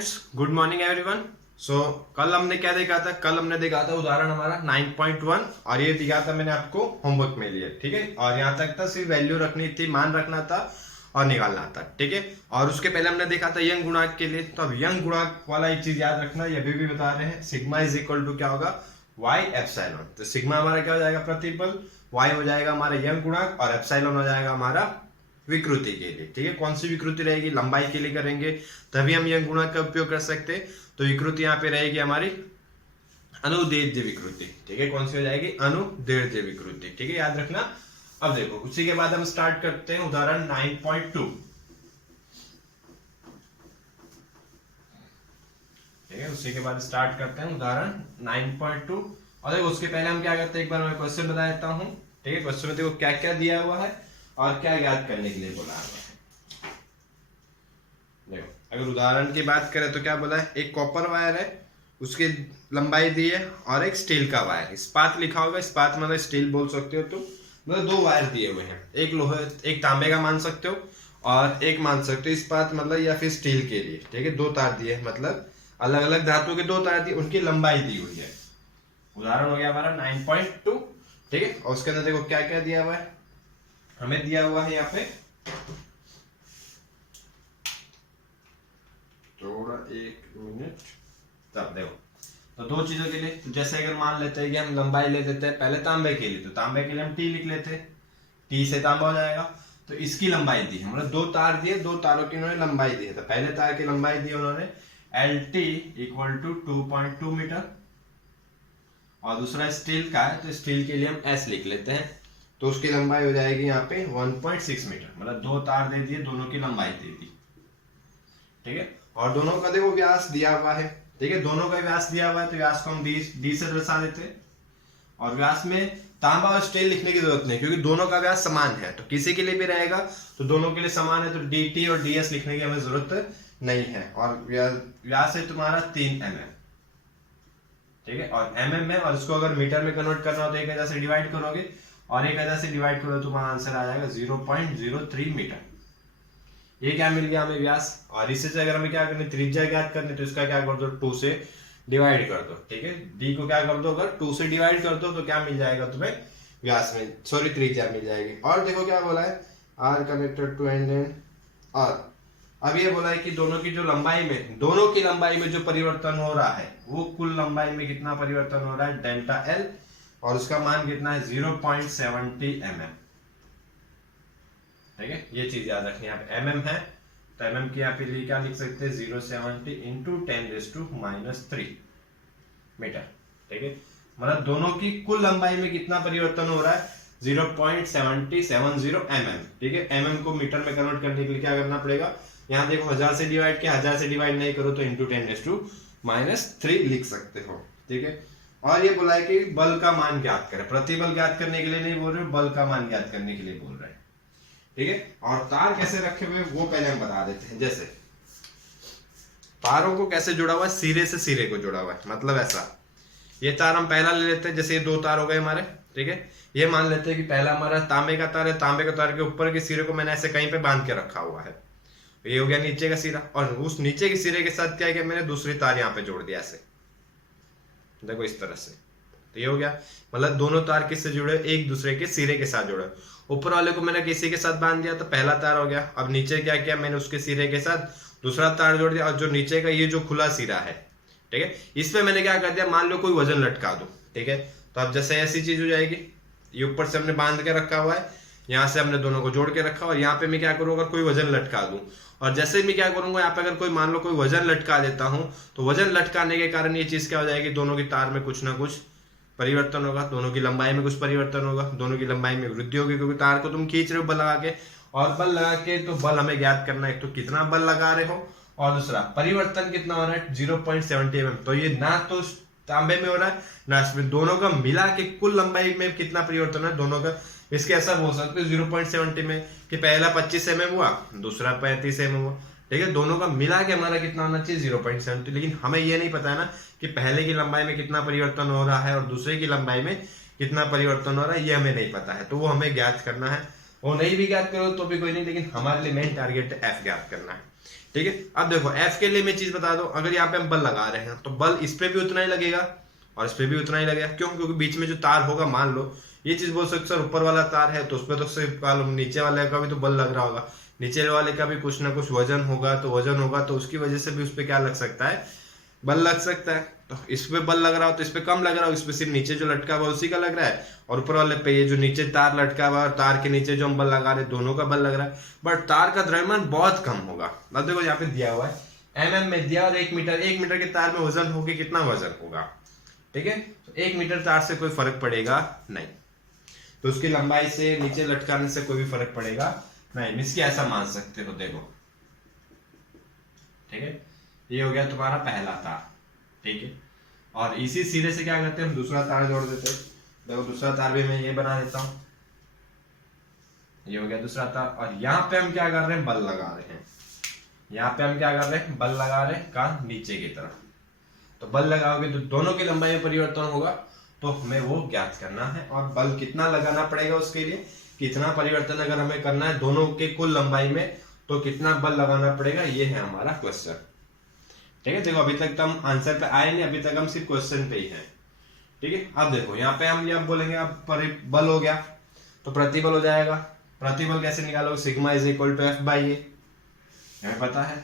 Friends, good morning everyone. कल हमने क्या देखा था? कल हमने देखा था उदाहरण हमारा 9.1 और ये दिया था मैंने आपको होमवर्क में लिए, ठीक है। और यहाँ तक था सिर्फ वैल्यू रखनी थी, मान रखना था और निकालना था, ठीक है। और उसके पहले हमने देखा था यंग गुणांक के लिए। तो अब यंग गुणांक वाला एक चीज याद रखना, ये भी बता रहे हैं सिग्मा इज इक्वल टू क्या होगा, वाई एप्सिलॉन। तो सिग्मा हमारा क्या हो जाएगा, प्रतिबल, वाई हो जाएगा हमारा यंग गुणांक और एप्सिलॉन हो जाएगा हमारा विकृति के लिए, ठीक है। कौन सी विकृति रहेगी, लंबाई के लिए करेंगे तभी हम यंग गुणांक का उपयोग कर सकते हैं। तो विकृति यहाँ पे रहेगी हमारी अनुदैर्ध्य विकृति, ठीक है। कौन सी हो जाएगी, अनुदैर्ध्य विकृति, ठीक है, याद रखना। अब देखो उसी के बाद हम स्टार्ट करते हैं उदाहरण 9.2, ठीक है। उसी के बाद स्टार्ट करते हैं उदाहरण 9.2 और देखो उसके पहले हम क्या करते हैं, एक बार मैं क्वेश्चन बता देता हूं, ठीक है। क्वेश्चन में देखो क्या क्या दिया हुआ है और क्या याद करने के लिए बोला हुआ है। देखो अगर उदाहरण की बात करें तो क्या बोला है, एक कॉपर वायर है, उसकी लंबाई दी है, और एक स्टील का वायर, इस्पात लिखा होगा, इस्पात मतलब स्टील बोल सकते हो। तो मतलब दो वायर दिए हुए हैं, एक लोहे, एक तांबे का मान सकते हो और एक मान सकते हो इस्पात मतलब या फिर स्टील के लिए, ठीक है। दो तार दिए, मतलब अलग अलग धातु के दो तार दिए, उनकी लंबाई दी हुई है। उदाहरण हो गया हमारा 9.2, ठीक है। और उसके अंदर देखो क्या क्या दिया हुआ है, हमें दिया हुआ है यहाँ पे, थोड़ा एक मिनट, तब देखो तो दो चीजों के लिए, तो जैसे अगर मान लेते हैं कि हम लंबाई ले देते हैं पहले तांबे के लिए, तो तांबे के लिए हम टी लिख लेते हैं, टी से तांबा हो जाएगा। तो इसकी लंबाई दी है, मतलब दो तार दिए, दो तारों की उन्होंने लंबाई दी है। तो पहले तार की लंबाई दी उन्होंने LT इक्वल टू 2.2 मीटर, और दूसरा स्टील का है तो स्टील के लिए हम S लिख लेते हैं, तो उसकी लंबाई हो जाएगी यहाँ पे 1.6 मीटर, मतलब दो तार दे दिए, दोनों की लंबाई दे दी, ठीक है। और दोनों का देखो व्यास दिया हुआ है, ठीक है, दोनों का व्यास दिया हुआ है, तो व्यास को हम डी से दर्शा देते हैं। और व्यास में तांबा और स्टील लिखने की जरूरत नहीं, क्योंकि दोनों का व्यास समान है, तो किसी के लिए भी रहेगा तो दोनों के लिए समान है, तो dt और ds लिखने की हमें जरूरत नहीं है। और व्यास है तुम्हारा 3 mm, ठीक है, और mm में, और इसको अगर मीटर में कन्वर्ट करना हो तो 1000 से डिवाइड करोगे, और 1000 से डिवाइड करो तो तुम्हारा आंसर आ जाएगा 0.03 मीटर। ये क्या मिल गया हमें, व्यास। और इससे अगर हमें क्या करनी, त्रिज्या ज्ञात करनी, तो इसका क्या कर दो, 2 से डिवाइड कर दो, ठीक है। डी को क्या कर दो, अगर 2 से डिवाइड कर दो तो क्या मिल जाएगा तुम्हें, व्यास में, सॉरी त्रिज्या मिल जाएगी। और देखो क्या बोला है, आर कनेक्टेड टू एंड, और अब ये बोला है कि दोनों की जो लंबाई में, दोनों की लंबाई में जो परिवर्तन हो रहा है वो कुल लंबाई में कितना परिवर्तन हो रहा है, डेल्टा एल, और उसका मान कितना है 0.70 mm, ठीक है। ये चीज याद रखनी है, आप mm है तो mm की यहाँ पे लिए क्या लिख सकते हैं, 0.70 इंटू 10⁻³ मीटर, ठीक है। मतलब दोनों की कुल लंबाई में कितना परिवर्तन हो रहा है, 0.7070 mm, ठीक है। mm को मीटर में कन्वर्ट करने के लिए क्या करना पड़ेगा, यहाँ देखो 1000 से डिवाइड किया, 1000 से डिवाइड नहीं करो तो इंटू 10⁻³ लिख सकते हो, ठीक है। और ये बोला है कि बल का मान ज्ञात करें, प्रतिबल ज्ञात करने के लिए नहीं बोल रहे, बल का मान ज्ञात करने के लिए बोल रहे हैं, ठीक है। और तार कैसे रखे हुए वो पहले हम बता देते हैं। जैसे तारों को कैसे जुड़ा हुआ है, सिरे से सिरे को जुड़ा हुआ है, मतलब ऐसा, ये तार हम पहला ले लेते हैं, जैसे ये दो तार हो गए हमारे, ठीक है। ये मान लेते हैं कि पहला हमारा तांबे का तार है, तांबे का तार के ऊपर के सिरे को मैंने ऐसे कहीं पे बांध के रखा हुआ है, ये हो गया नीचे का सिरा, और उस नीचे के सिरे के साथ क्या किया, मैंने दूसरी तार यहाँ पे जोड़ दिया ऐसे, देखो इस तरह से, तो ये हो गया, मतलब दोनों तार किससे जुड़े, एक दूसरे के सिरे के साथ जुड़े। ऊपर वाले को मैंने किसी के साथ बांध दिया तो पहला तार हो गया, अब नीचे क्या किया, मैंने उसके सिरे के साथ दूसरा तार जोड़ दिया, और जो नीचे का ये जो खुला सिरा है, ठीक है, इसमें मैंने क्या कर दिया, मान लो कोई वजन लटका दो, ठीक है। तो अब जैसे ऐसी चीज हो जाएगी, ये ऊपर से हमने बांध के रखा हुआ है, यहाँ से हमने दोनों को जोड़ के रखा, और यहाँ पे मैं क्या करूँ, अगर कोई वजन लटका दूं, और जैसे मैं क्या करूंगा, यहाँ पे अगर कोई मान लो कोई वजन लटका देता हूं, तो वजन लटकाने के कारण ये चीज क्या हो जाएगी, दोनों की तार में कुछ ना कुछ परिवर्तन होगा, दोनों की लंबाई में कुछ परिवर्तन होगा, दोनों की लंबाई में वृद्धि होगी, क्योंकि तार को तुम खींच रहे हो बल लगा के, और बल लगा के तो बल हमें ज्ञात करना है, एक तो कितना बल लगा रहे हो, और दूसरा परिवर्तन कितना हो रहा है, 0.70 mm। तो ये ना तो तांबे में हो रहा है ना इसमें, दोनों का मिला के कुल लंबाई में कितना परिवर्तन है दोनों का, इसके ऐसा बोल सकते हो 0.70 में कि पहला 25 mm हुआ, दूसरा 35 mm हुआ, ठीक है। दोनों का मिला के हमारा कितना होना चाहिए, 0.70। लेकिन हमें ये नहीं पता है ना कि पहले की लंबाई में कितना परिवर्तन हो रहा है और दूसरे की लंबाई में कितना परिवर्तन हो रहा है, ये हमें नहीं पता है, तो वो हमें ज्ञात करना है। वो नहीं भी ज्ञात करो तो भी कोई नहीं, लेकिन हमारे लिए मेन टारगेट है एफ ज्ञात करना है। ठीक है, अब देखो एफ के लिए मैं चीज बता दूं, अगर यहाँ पे हम बल लगा रहे हैं तो बल इस पे भी उतना ही लगेगा और इस पे भी उतना ही लगेगा। क्यों? क्योंकि बीच में जो तार होगा, मान लो ये चीज बोल सकते सर ऊपर वाला तार है तो उस पर तो सिर्फ नीचे वाले का भी तो बल लग रहा होगा, नीचे वाले का भी कुछ ना कुछ वजन होगा, तो वजन होगा तो उसकी वजह से भी उस पर क्या लग सकता है, बल लग सकता है। तो इस पे बल लग रहा हो तो इस पे कम लग रहा हो, इस पे सिर्फ नीचे जो लटका हुआ उसी का लग रहा है, और ऊपर वाले पे ये जो नीचे तार लटका हुआ और तार के नीचे जो हम बल लगा रहे हैं दोनों का बल लग रहा है, बट तार का द्रव्यमान बहुत कम होगा। अब देखो यहाँ पे दिया हुआ है एमएम में दिया, और 1 मीटर के तार में वजन होगी, कितना वजन होगा? ठीक है, तो 1 मीटर तार से कोई फर्क पड़ेगा नहीं, तो उसकी लंबाई से नीचे लटकाने से कोई भी फर्क पड़ेगा नहीं। इसकी ऐसा मान सकते हो, देखो ठीक है, ये हो गया तुम्हारा पहला तार। ठीक है, और इसी सिरे से क्या करते हैं हम दूसरा तार जोड़ देते हैं। देखो दूसरा तार भी मैं ये बना देता हूं, ये हो गया दूसरा तार, और यहाँ पे हम क्या कर रहे हैं, बल लगा रहे हैं। यहाँ पे हम क्या कर रहे हैं, बल लगा रहे हैं, कहाँ? नीचे की तरफ। तो बल लगाओगे तो दोनों की लंबाई में परिवर्तन होगा, तो हमें वो ज्ञात करना है। और बल कितना लगाना पड़ेगा उसके लिए, कितना परिवर्तन अगर हमें करना है दोनों के कुल लंबाई में, तो कितना बल लगाना पड़ेगा, ये है हमारा क्वेश्चन। ठीक है, देखो अभी तक तो हम आंसर पे आए नहीं, अभी तक हम सिर्फ क्वेश्चन पे ही हैं। ठीक है, अब देखो यहाँ पे हम ये बोलेंगे अब बल हो गया तो प्रतिबल हो जाएगा। प्रतिबल कैसे निकालोगे? Sigma is equal to F by A, हमें पता है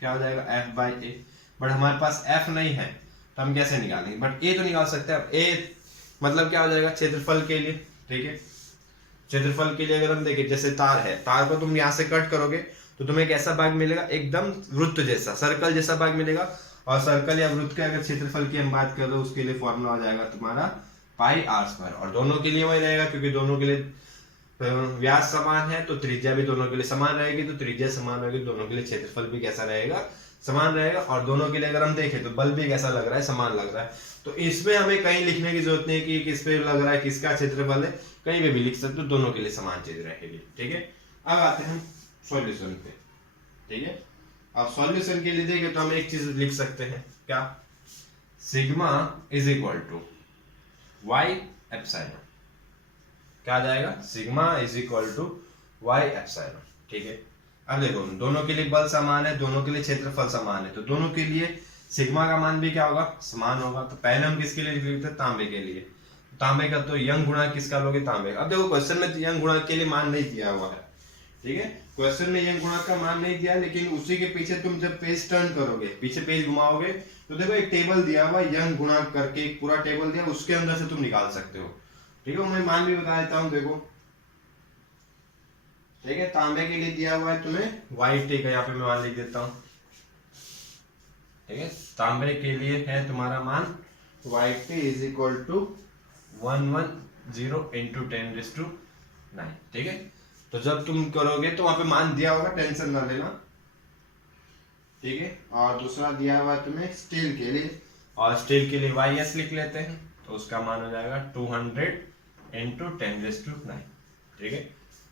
क्या हो जाएगा, एफ बाई ए। बट हमारे पास एफ नहीं है तो हम कैसे निकालेंगे, बट ए तो निकाल सकते हैं। अब ए मतलब क्या हो जाएगा, क्षेत्रफल के लिए। ठीक है, क्षेत्रफल के लिए अगर हम देखें, जैसे तार है, तार को तुम यहाँ से कट करोगे तो तुम्हें कैसा भाग मिलेगा, एकदम वृत्त जैसा, सर्कल जैसा भाग मिलेगा। और सर्कल या वृत्त के अगर क्षेत्रफल की हम बात करें तो उसके लिए फॉर्मूला हो जाएगा तुम्हारा पाई आर स्क्वायर, और दोनों के लिए वही रहेगा क्योंकि दोनों के लिए व्यास समान है तो त्रिज्या भी दोनों के लिए समान रहेगी, तो त्रिज्या समान रहेगी, दोनों के लिए क्षेत्रफल भी कैसा रहेगा, समान रहेगा। और दोनों के लिए अगर हम देखें तो बल भी कैसा लग रहा है, समान लग रहा है। तो इसमें हमें कहीं लिखने की जरूरत नहीं कि किस पे लग रहा है, किसका क्षेत्रफल है, कहीं पे भी लिख सकते हो, दोनों के लिए समान चीज रहेगी। ठीक है, अब आते हैं सॉल्यूशन पे। ठीक है, अब सॉल्यूशन के लिए देखें तो हम एक चीज लिख सकते हैं, क्या? Sigma is equal to Y epsilon. क्या आ जाएगा? Sigma is equal to Y epsilon. ठीक है, अब देखो दोनों के लिए बल समान है, दोनों के लिए क्षेत्रफल समान है, तो दोनों के लिए सिग्मा का मान भी क्या होगा, समान होगा। तो पहले हम किसके लिए लिख लेते हैं, तांबे के लिए। तांबे का तो यंग गुणा किसका लोगे, तांबे का। अब देखो क्वेश्चन में यंग गुणा के लिए मान नहीं दिया हुआ है। ठीक है, क्वेश्चन में यंग गुणा का मान नहीं दिया, लेकिन उसी के पीछे तुम जब पेज टर्न करोगे, पीछे पेज घुमाओगे, तो देखो एक टेबल दिया हुआ यंग गुणा करके, एक पूरा टेबल दिया, उसके अंदर से तुम निकाल सकते हो। ठीक है, मैं मान भी बता देता हूँ, देखो ठीक है, तांबे के लिए दिया हुआ है तुम्हें वाई टी का, यहाँ पे मैं मान लिख देता हूँ। ठीक है, तांबे के लिए है तुम्हारा मान Y T is equal to 110 into 10⁹। ठीक है, तो जब तुम करोगे तो वहां पे मान दिया होगा, टेंशन ना लेना। ठीक है, और दूसरा दिया हुआ तुम्हें स्टील के लिए, और स्टील के लिए वाई एस लिख लेते हैं, तो उसका मान हो जाएगा 200 इंटू 10⁹। ठीक है,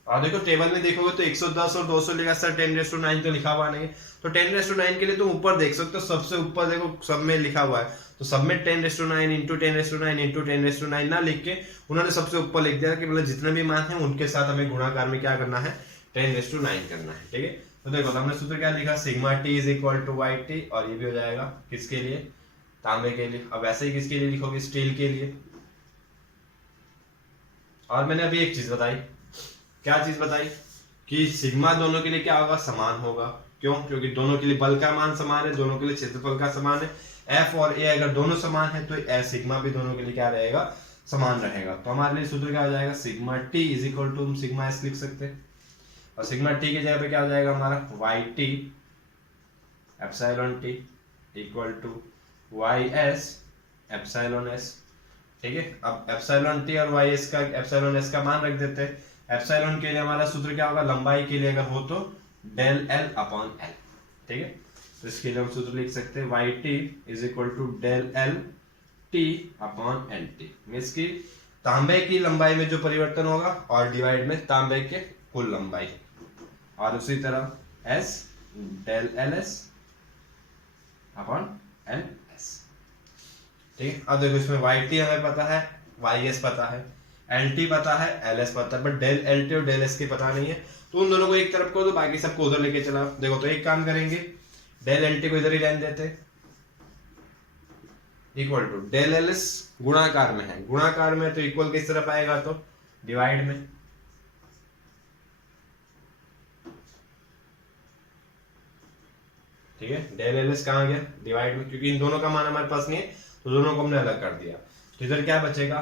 और देखो टेबल में देखोगे तो 110 और 200 लिखा, सर 10⁹ तो लिखा हुआ नहीं है, तो 10⁹ के लिए तुम ऊपर देख सकते हो, सबसे ऊपर देखो सब में लिखा हुआ है, तो सब में 10⁹ इंटू 10⁹ इंटू 10⁹ ना लिख के उन्होंने सबसे ऊपर लिख दिया कि मतलब जितने भी मान है उनके साथ हमें गुणाकार में क्या करना है, 10⁹ करना है। ठीक है, तो देखो तो हमने सूत्र क्या लिखा, sigma T is equal to Y T, और ये भी हो जाएगा किसके लिए, तांबे के लिए। अब ऐसे ही किसके लिए लिखोगे, स्टील के लिए। और मैंने अभी एक चीज बताई, क्या चीज बताई, कि सिग्मा दोनों के लिए क्या होगा, समान होगा। क्यों? क्योंकि दोनों के लिए बल का मान समान है, दोनों के लिए क्षेत्रफल का समान है। एफ और ए अगर दोनों समान है तो सिग्मा भी दोनों के लिए क्या रहेगा, समान रहेगा। तो हमारे लिए सूत्र क्या हो जाएगा, sigma T is equal to, हम सिग्मा एस लिख सकते हैं, और सिग्मा टी की जगह पे क्या हो जाएगा हमारा, Y T epsilon T equal to Y S epsilon S. ठीक है, अब एप्सिलॉन टी और वाई एस का, एप्सिलॉन एस का मान रख देते हैं। एप्सिलॉन के लिए हमारा सूत्र क्या होगा, लंबाई के लिए अगर हो तो डेल एल अपॉन एल। ठीक है, तो इसके लिए हम सूत्र लिख सकते हैं Y T is equal to del L T upon L T. Means की तांबे की लंबाई में जो परिवर्तन होगा और डिवाइड में तांबे के कुल लंबाई, और उसी तरह S del L S upon L S. ठीक है, अब देखो इसमें वाई टी हमें पता है, वाई एस पता है, एल टी पता है, एल एस पता है, बट डेल एल टी और डेल एस की पता नहीं है, तो उन दोनों को एक तरफ को दो, बाकी सबको उधर लेके चला। देखो तो एक काम करेंगे, डेल एल टी को इधर ही रहने देते, equal to del L S गुणाकार में है, गुणाकार में तो इक्वल किस तरफ आएगा, तो डिवाइड में। ठीक है, डेल एल एस कहाँ गया, डिवाइड में, क्योंकि इन दोनों का मान हमारे पास नहीं है तो दोनों को हमने अलग कर दिया। तो इधर क्या बचेगा,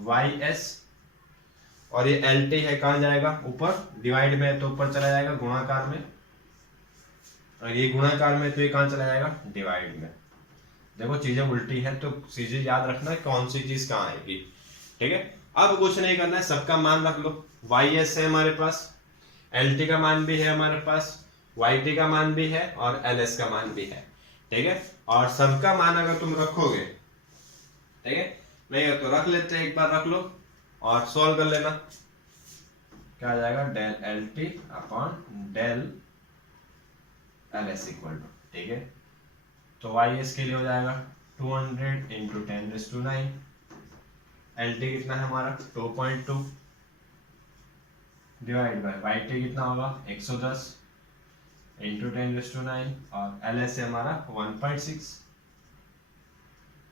वाई एस, और ये एल टी है कहाँ जाएगा, ऊपर, डिवाइड में तो ऊपर चला जाएगा गुणाकार में, और ये गुणाकार में तो ये कहाँ चला जाएगा, डिवाइड में। देखो चीजें उल्टी है तो चीजें याद रखना है कौन सी चीज कहाँ आएगी। ठीक है, अब कुछ नहीं करना है, सबका मान रख लो। वाई एस है हमारे पास, एल टी का मान भी है हमारे पास, वाई टी का मान भी है, और एल एस का मान भी है। ठीक है, और सबका मान अगर तुम रखोगे, ठीक है, नहीं तो रख लेते हैं, एक बार रख लो और सॉल्व कर लेना। क्या आ जाएगा, del L T upon del L S equal to, ठीक है, तो वाई एस के लिए हो जाएगा 200 इंटू 10⁹, एल टी कितना है हमारा 2.2, डिवाइड बाय वाई टी कितना होगा 110 इंटू 10⁹, और एल एस है हमारा 1.6,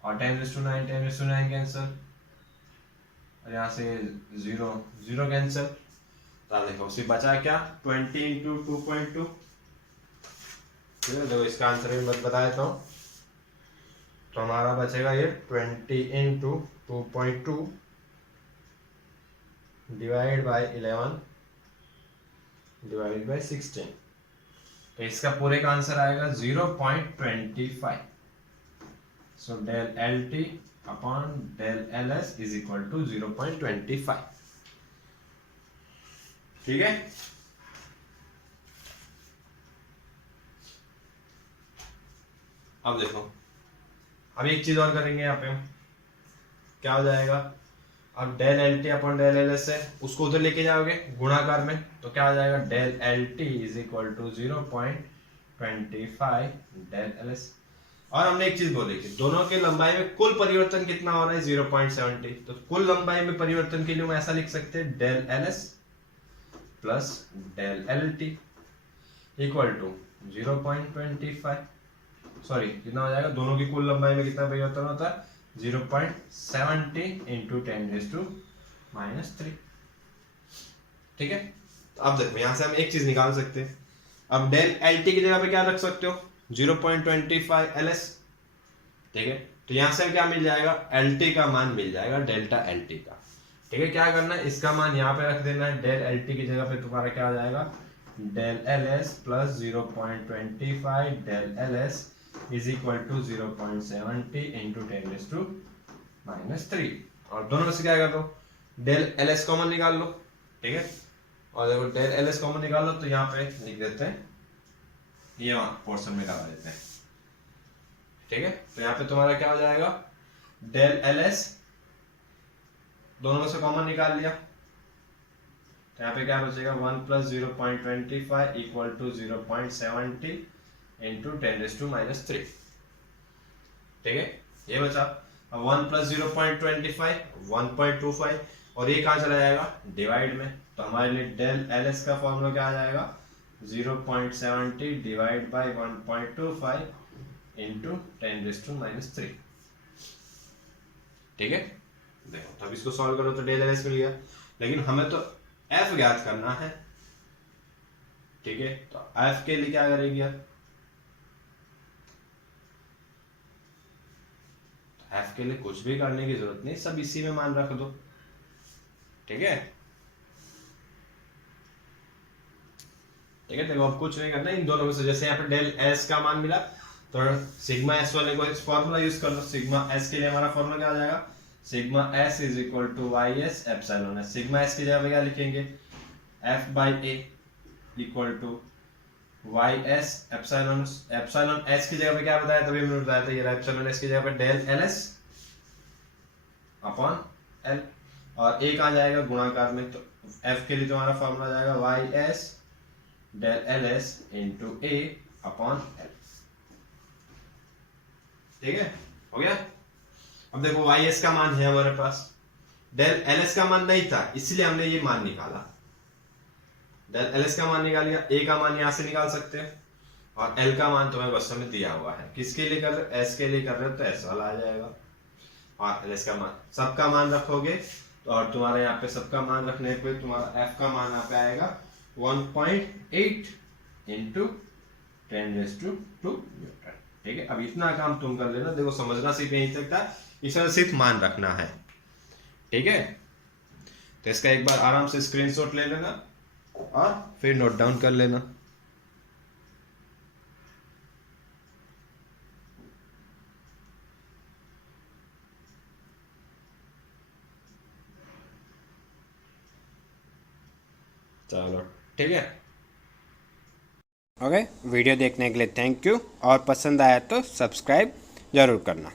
और 10⁹ कैंसिल, और यहाँ से 0 कैंसिल, तो देखो उसी बचा क्या 20 इंटू 2.2। देखो इसका आंसर भी मैं बता देता हूँ, तो हमारा बचेगा ये 20 into 2.2 divide by 11 divide by 16, तो इसका पूरे का आंसर आएगा 0.25। So del L T upon del L S is equal to 0.25। ठीक है, अब देखो, अब एक चीज और करेंगे यहाँ पे, क्या हो जाएगा, अब del L T upon del L S है, उसको उधर लेके जाओगे गुणाकार में, तो क्या हो जाएगा, del L T is equal to 0.25 del L S. और हमने एक चीज बोली कि दोनों की लंबाई में कुल परिवर्तन कितना हो रहा है 0.70, तो कुल लंबाई में परिवर्तन के लिए हम ऐसा लिख सकते हैं del L S plus del L T equal to 0.25, sorry कितना हो जाएगा, दोनों की कुल लंबाई में कितना परिवर्तन होता है 0.70 इंटू 10⁻⁻3। ठीक है, तो अब देखो यहां से हम एक चीज निकाल सकते हैं, अब डेल एल टी की जगह पे क्या रख सकते हो 0.25 एल एस। ठीक है, तो यहां से क्या मिल जाएगा, एल टी का मान मिल जाएगा डेल्टा एल टी का। ठीक है, क्या करना है, इसका मान यहाँ पे रख देना है, डेल एल टी की जगह पे तुम्हारा क्या हो जाएगा, del L S plus 0.25 del L S is equal to 0.70 into 10⁻⁻3, और दोनों में से क्या कर दो, डेल एल एस कॉमन निकाल लो। ठीक है, और देखो डेल एल एस कॉमन निकाल लो, तो यहाँ पे लिख देते हैं, ये पोर्शन में निकाल देते हैं। ठीक है, तो यहाँ पे तुम्हारा क्या हो जाएगा, डेल एल एस दोनों में से कॉमन निकाल लिया, तो यहाँ पे क्या बचेगा 1 प्लस 0.25 इक्वल टू 0.70 इंटू 10⁻⁻3। ठीक है, ये बचा। अब 1 प्लस 0.25 1.25, और ये कहाँ चला जाएगा, डिवाइड में, तो हमारे लिए डेल एल एस का फॉर्मूला क्या आ जाएगा 0.70 डिवाइड बाई 1.25 इंटू 10⁻⁻3। ठीक है, देखो तब इसको सॉल्व करो तो डेल एल एस मिल गया, लेकिन हमें तो एफ ज्ञात करना है। ठीक है, तो एफ के लिए क्या करेगी यार, एफ के लिए कुछ भी करने की जरूरत नहीं, सब इसी में मान रख दो। ठीक है, ठीक है, देखो अब कुछ नहीं करना, इन दोनों में से जैसे यहाँ पे डेल एस का मान मिला, तो सिग्मा एस वाले को इस फॉर्मूला यूज कर लो। सिग्मा एस के लिए हमारा फॉर्मूला क्या आ जाएगा, sigma S is equal to Y S epsilon S. Sigma S की जगह पे क्या लिखेंगे, F by A equal to Y S epsilon S की जगह पे क्या बताया, तभी हमने बताया था, ये एप्सिलॉन एस की जगह पे del L S upon L, और ए कहाँ जाएगा गुणाकार में, तो एफ के लिए तुम्हारा फॉर्मूला जाएगा Y S del L S into A upon L. ठीक है, हो गया। अब देखो वाई एस का मान है हमारे पास डेल एल एस का मान नहीं था, इसलिए हमने ये मान निकाला। डेल एल एस का मान निकाल लिया, ए का मान यहां से निकाल सकते हैं, और एल का मान तुम्हें क्वेश्चन में दिया हुआ है। किसके लिए कर रहे हो? एस के लिए कर रहे हो तो एस वाला आ जाएगा। और एल एस का मान, सबका मान रखोगे तो, और तुम्हारे यहाँ पे सबका मान रखने पे तुम्हारा एफ का मान यहाँ पे आएगा 1.8 इंटू 10⁻²⁰ न्यूटन। ठीक है, अब इतना काम तुम कर लेना। देखो समझना सिर्फ यहीं तक था, इसमें सिर्फ मान रखना है। ठीक है, तो इसका एक बार आराम से स्क्रीनशॉट ले लेना और फिर नोट डाउन कर लेना। चलो ठीक है, ओके। वीडियो देखने के लिए थैंक यू, और पसंद आया तो सब्सक्राइब जरूर करना।